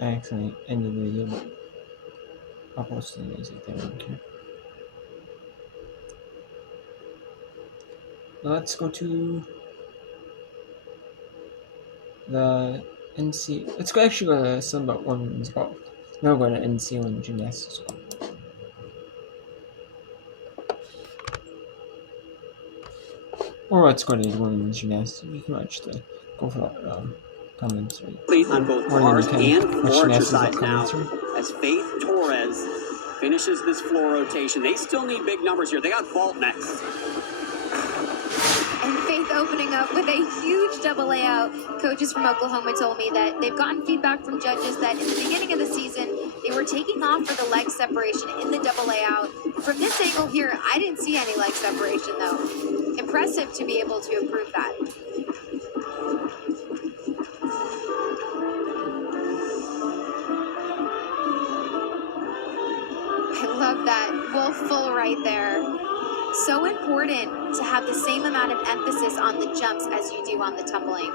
I accidentally ended the video, but I'll post the music there. I don't care. Let's go to the NC. Let's go actually go to some about women's golf. Now we're going to NCAA and gymnastics. Or let's go to women's gymnastics. You can watch the go for comments right. On both Or bars then you and can floor watch exercise gymnastics now. comments right. As Faith Torres finishes this floor rotation, they still need big numbers here. They got vault next. And Faith opening up with a huge double layout. Coaches from Oklahoma told me that they've gotten feedback from judges that in the beginning of the season, they were taking off for the leg separation in the double layout. From this angle here, I didn't see any leg separation though. Impressive to be able to improve that. I love that wolf full right there. So important to have the same amount of emphasis on the jumps as you do on the tumbling.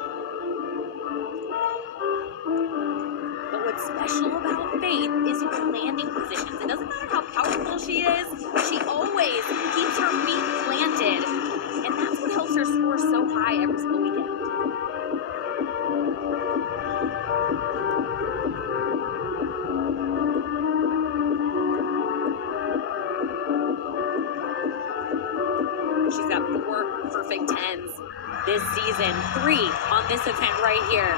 But what's special about Faith is her landing positions. It doesn't matter how powerful she is, she always keeps her feet planted. And that's what helps her score so high every single weekend. She's got 4 perfect 10s this season, 3 on this event right here.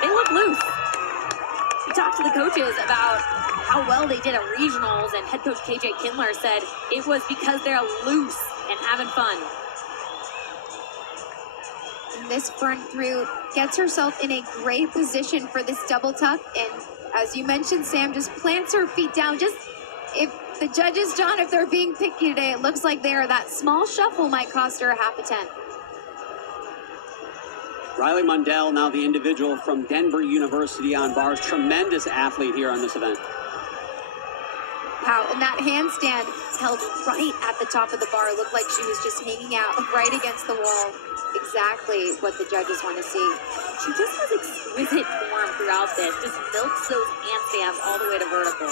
They look loose. We talked to the coaches about how well they did at regionals, and head coach KJ Kindler said it was because they're loose and having fun. And this front through gets herself in a great position for this double tuck. And as you mentioned, Sam just plants her feet down. Just if the judges, John, if they're being picky today, it looks like they are. That small shuffle might cost her a half a 10. Riley Mundell, now the individual from Denver University on bars. Tremendous athlete here on this event. Wow, and that handstand held right at the top of the bar. Looked like she was just hanging out right against the wall. Exactly what the judges want to see. She just has exquisite form throughout this. Just milks those handstands all the way to vertical.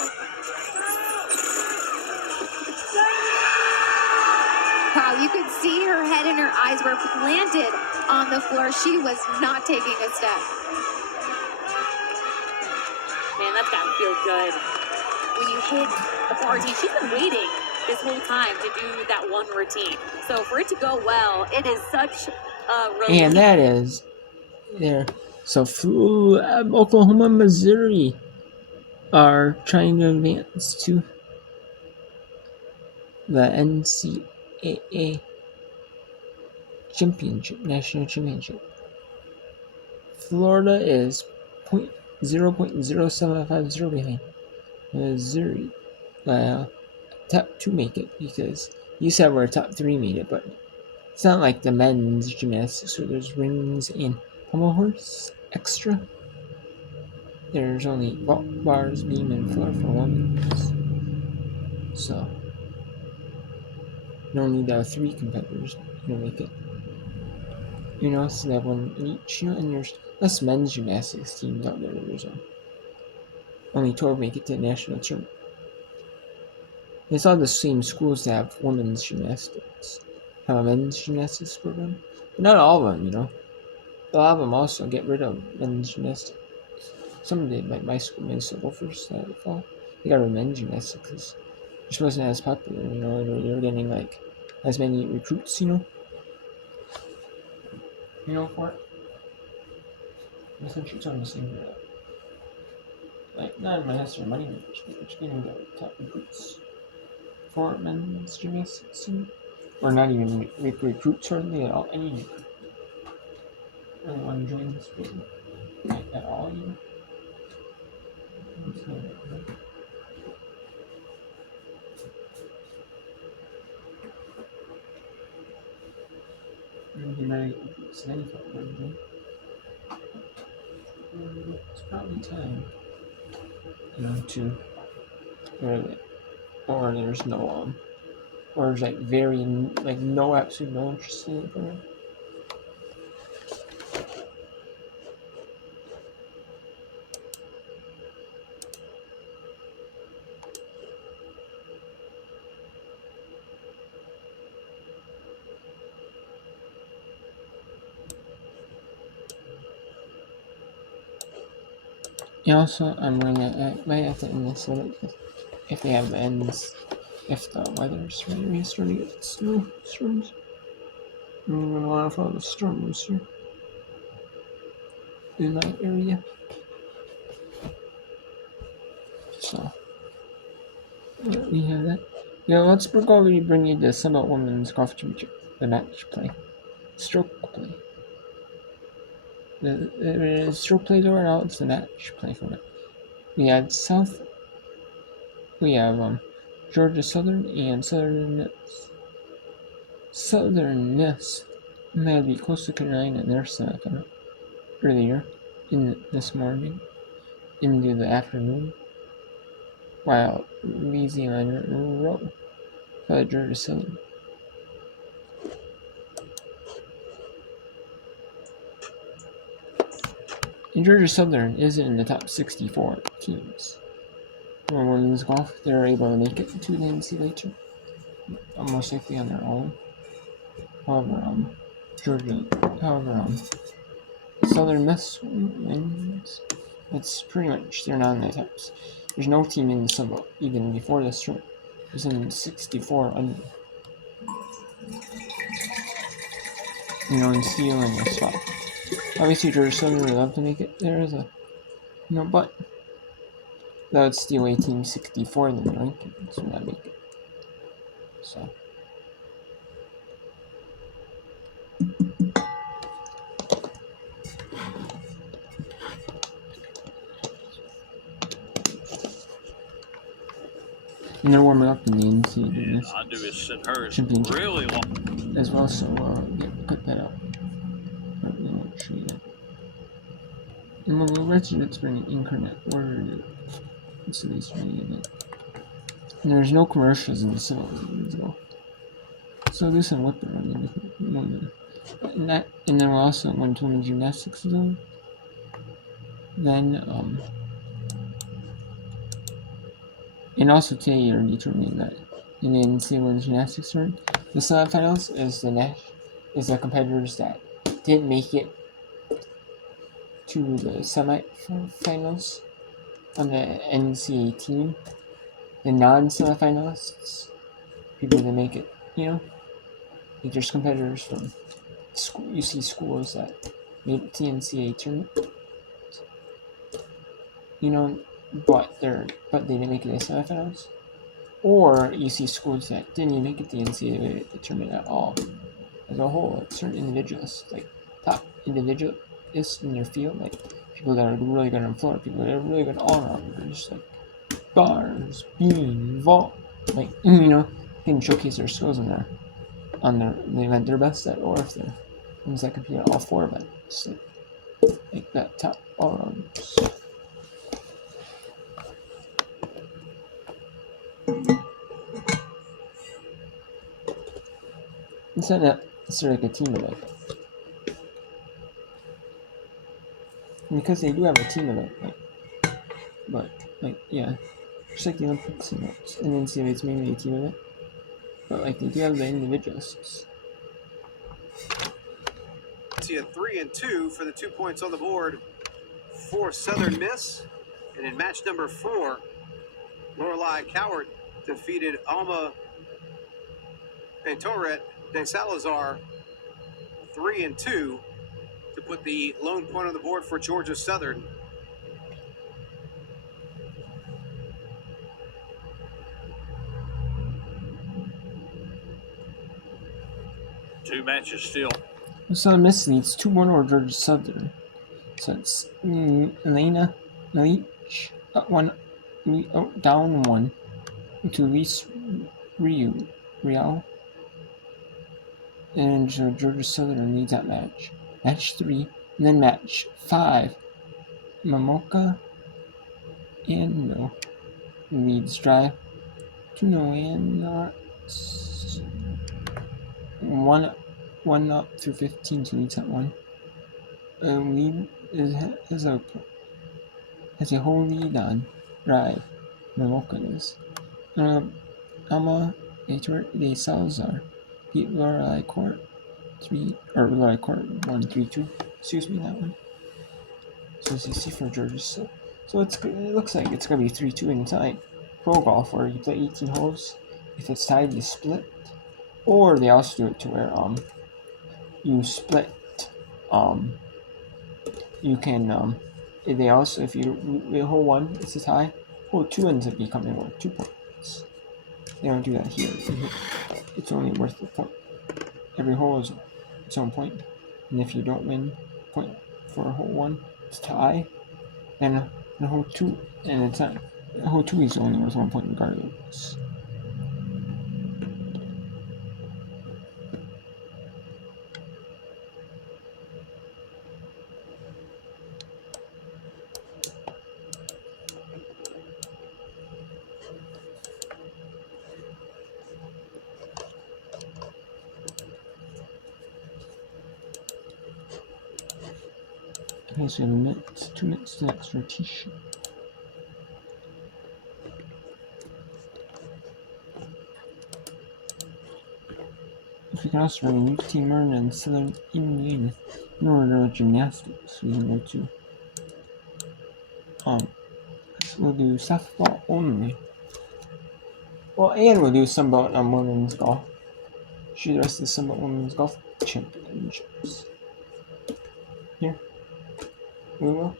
Wow, you could see her head and her eyes were planted on the floor. She was not taking a step. Man, that's gotta feel good. When you hit the bar routine, she's been waiting this whole time to do that one routine. So for it to go well, it is such a relief. And that is there. So Oklahoma, Missouri are trying to advance to the NCAA championship, national championship. Florida is 0.0750 behind. Missouri, top 2 make it, because you said we're top 3 made it, but it's not like the men's gymnastics where there's rings and pommel horse extra. There's only bars, beam, and floor for women's. So you don't need 3 competitors to make it. So that one each, and there's less men's gymnastics teams out there. There's only 12 make it to the national tournament. It's all the same schools that have women's gymnastics, have a men's gymnastics program, but not all of them. A lot of them also get rid of men's gymnastics. Some did, like my school, Minnesota Gophers, that fall. They got rid of men's gymnastics because it just wasn't as popular. They were getting like as many recruits. For it. I think she's on the same for that. Like, not everyone has their money makers, but you're getting the top recruits for men's gymnastics, or not even recruits hardly at all. Any recruit really want to join this program at all, It's probably time, to really, or there's no or there's absolutely no interest in it. And also, I'm running at might have to end this limit if they have the ends, if the weather's really starting to get snowstorms. I'm gonna want to follow the storms here in my area. So, we have that. Yeah, let's probably bring you the Summit Women's Golf Championship, the match play, stroke play. The stroke plays over now. It's the match play for it. We have Georgia Southern and Southern Miss may be Coastal Carolina in their semifinal earlier in this morning into the afternoon, while Louisiana Row by Georgia Southern. And Georgia Southern is in the top 64 teams. For women's golf, they're able to make it to the NCAA tournament, most likely on their own. However, Southern Miss wins. It's pretty much they're not in the tops. There's no team in the Sun even before this tournament. It's in 64 under. And Steel in the spot. Obviously, Georgia Southern would love to make it there as a, but that would steal away Team 64 in the rankings would not make it. So. And they're warming up in the NCAA championship really long as well, so cut that out. But we won't show you that. And we'll go right to the spring incarnate order. So these it. And there's no commercials in the civil as well. So there's some whip around and then we're also when women's gymnastics is on. Then and also today you're determining that in the NCAA women's gymnastics tournament, the semifinals is the competitors that didn't make it to the semifinals on the NCAA team. The non-semifinalists, people that make it, like there's competitors from UC schools that made it to the NCAA tournament, but they didn't make it to the semifinals, or UC schools that didn't even make it to the NCAA tournament at all as a whole, like certain individuals, like top individualists in their field, like people that are really good on the floor, people that are really good all-rounders, like bars, beam, vault, like, can showcase their skills in there on the event they're best at, or if they're ones that compete at all four events, like that top all-rounders. It's not necessarily like a team event. Because they do have a team event, just like the Olympics and then NCAA it's mainly a team event. But they do have the individualists. See a 3 and 2 for the 2 points on the board for Southern Miss. And in match number 4, Lorelei Cowart defeated Alma Petoret de Salazar 3 and 2 to put the lone point on the board for Georgia Southern. Two matches still. Southern Miss needs 2-1 or Georgia Southern. So it's Elena Leach down 1 to Elise Real. And so Georgia Southern needs that match. Match 3. And then match 5. Mamoka and No leads drive to No and not. 1 up through 15 to leads at 1. Lead has a whole lead on drive. Mamoka is. Alma de Salazar beat Lorelei Court 1-3-2. Excuse me, that one. So as you see for Georgia So it looks like it's going to be 3-2 inside. Pro golf, where you play 18 holes. If it's tied, you split. Or they also do it to where you split. You can they also, if you hole 1 it's a tie, hole 2 ends up becoming worth 2 points. They don't do that here. It's only worth a point. Every hole is its own point, and if you don't win point for hole 1, it's a tie. And hole 2, and it's not. Hole 2 is only worth 1 point regardless. Okay, so we have a minute, 2 minutes to the next rotation. If we can also bring a new team in Southern Indiana in order to gymnastics, we can go to so we'll do softball only. Well, and we'll do some about women's golf. She the rest of some about women's golf championships. Here, we will.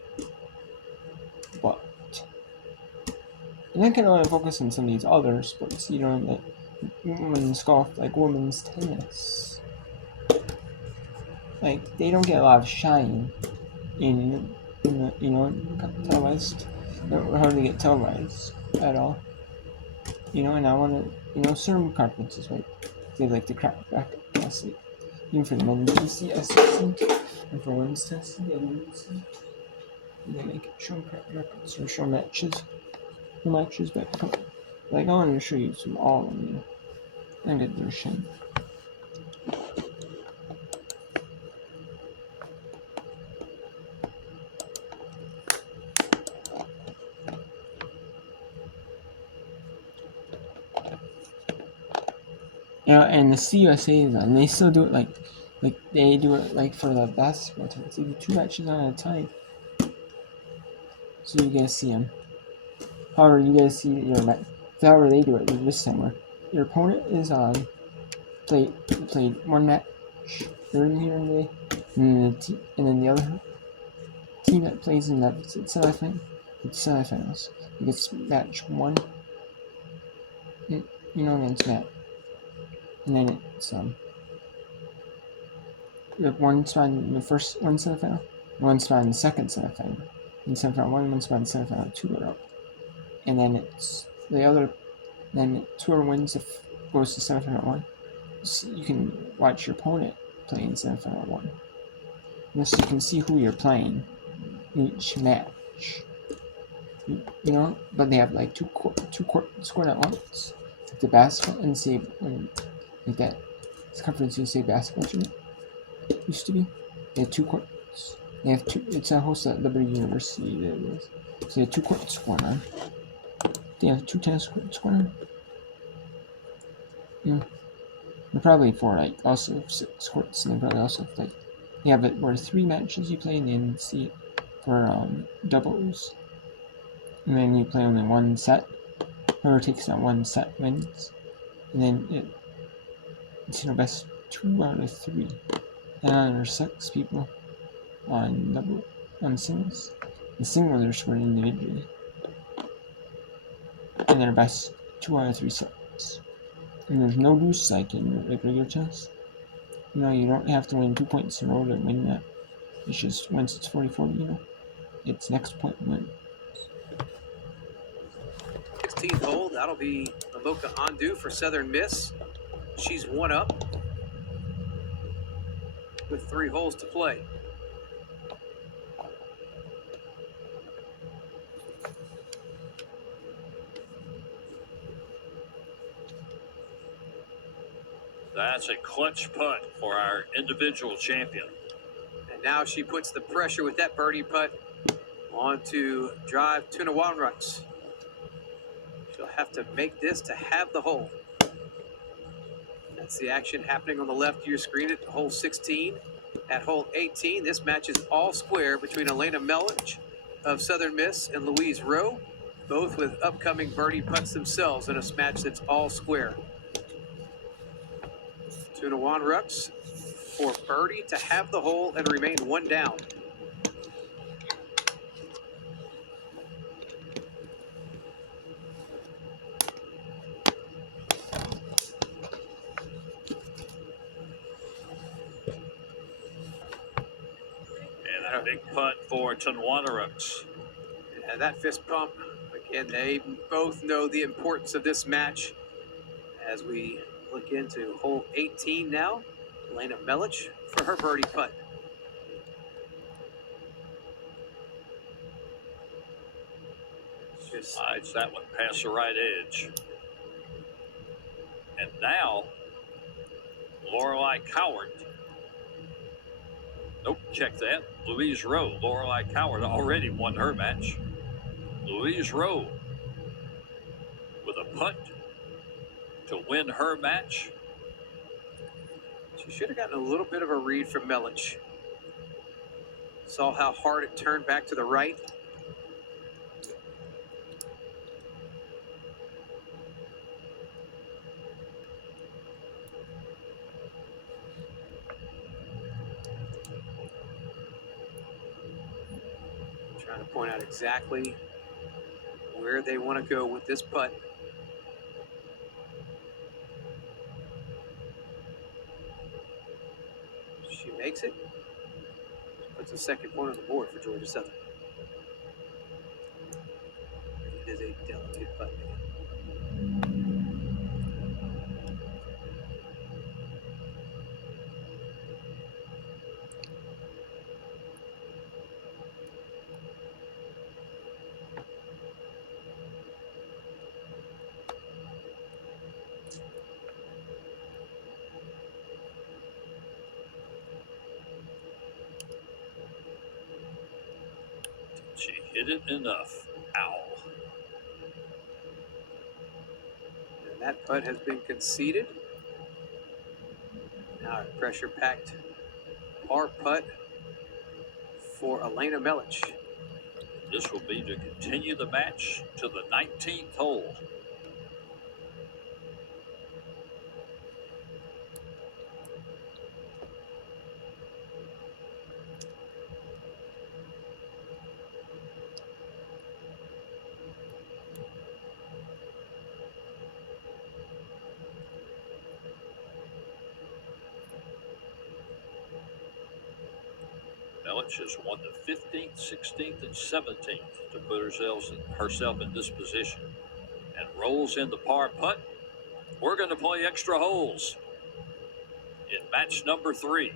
But and I kind of want to focus on some of these other sports, like women's golf, like women's tennis. Like they don't get a lot of shine in the, televised. They don't hardly get televised at all. And I want to, certain conferences, right? They like to crack back honestly. Even for the men's SEC and for women's tennis, they make it show crack records or show matches. No matches, but I wanted to show you some all of them, and get their shine. And the CUSA is on. They still do it like they do it like for the basketball teams. They do 2 matches on a time, so you guys see them. However, you guys see your match. However, they do it this time where your opponent is on played 1 match earlier in the day, and then the other team that plays in that semifinals gets match 1. Against Matt. And then it's you have 1 spot in the first 1 semifinal, 1 spot in the second semifinal. In semifinal 1 spot in semifinal 2 are up. And then it's the other. Then whoever wins goes to semifinal 1. So you can watch your opponent play in semifinal 1. And so you can see who you're playing in each match. But they have like two courts scored at once. Like the basketball like that conference USA basketball tournament used to be. They have 2 courts. They have 2. It's a host at Liberty University. So they have 2 courts going on. They have 2 tennis courts going on. And probably 4 also 6 courts, and they probably also have they have it where 3 matches you play, and then see for doubles. And then you play only 1 set. Whoever takes that 1 set wins. And then it's best 2 out of 3. And there's 6 people on singles. The singles are scored individually. And they're best 2 out of 3 sets. And there's no boost like in regular chess. You don't have to win 2 points in a row to win that. It's just once it's 40-40, it's next point win. 16th hole, that'll be Amoka Andu for Southern Miss. She's 1 up with 3 holes to play. That's a clutch putt for our individual champion. And now she puts the pressure with that birdie putt onto drive Tunawanrux. She'll have to make this to have the hole. That's the action happening on the left of your screen at hole 16. At hole 18, this match is all square between Elena Melich of Southern Miss and Louise Rowe, both with upcoming birdie putts themselves in a match that's all square. Tuna Wanrux for birdie to have the hole and remain one down. And a big putt for Tunwanarux. And that fist pump, again, they both know the importance of this match. As we look into hole 18 now, Elena Melich for her birdie putt. Just Slides that one past the right edge. And now, Lorelei Coward. Nope, check that. Louise Rowe. Lorelei Coward already won her match. Louise Rowe with a putt to win her match. she should have gotten a little bit of a read from Melich. Saw how hard it turned back to the right. Trying to point out exactly where they want to go with this putt. She makes it. Puts the second point on the board for Georgia Southern. It is a delicate putt. She hit it enough. Ow. And that putt has been conceded. Now a pressure-packed par putt for Elena Melich. This will be to continue the match to the 19th hole. Melich has won the 15th, 16th, and 17th to put herself in this position. And rolls in the par putt. We're going to play extra holes in match number 3.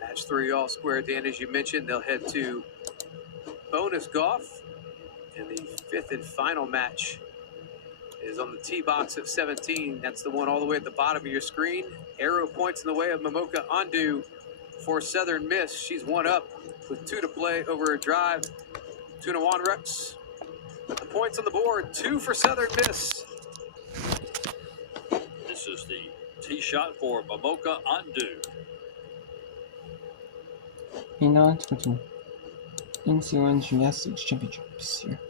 Match 3 all square, Dan, as you mentioned. They'll head to bonus golf. And the 5th and final match is on the tee box of 17. That's the one all the way at the bottom of your screen. Arrow points in the way of Momoka Andu for Southern Miss. She's one up with 2 to play over a drive. Tuna Wanrux. The points on the board, 2 for Southern Miss. This is the tee shot for Momoka Andu. Let's go to NCAA Gymnastics Championships here.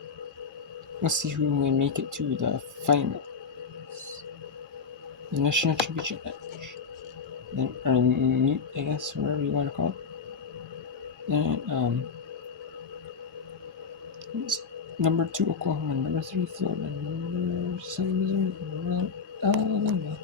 Let's see who will make it to the final. The National Championship match. Then, or meet, I guess, whatever you want to call it. And, it's number 2, Oklahoma, number 3, Florida, number 7, Missouri, number 11, Alabama.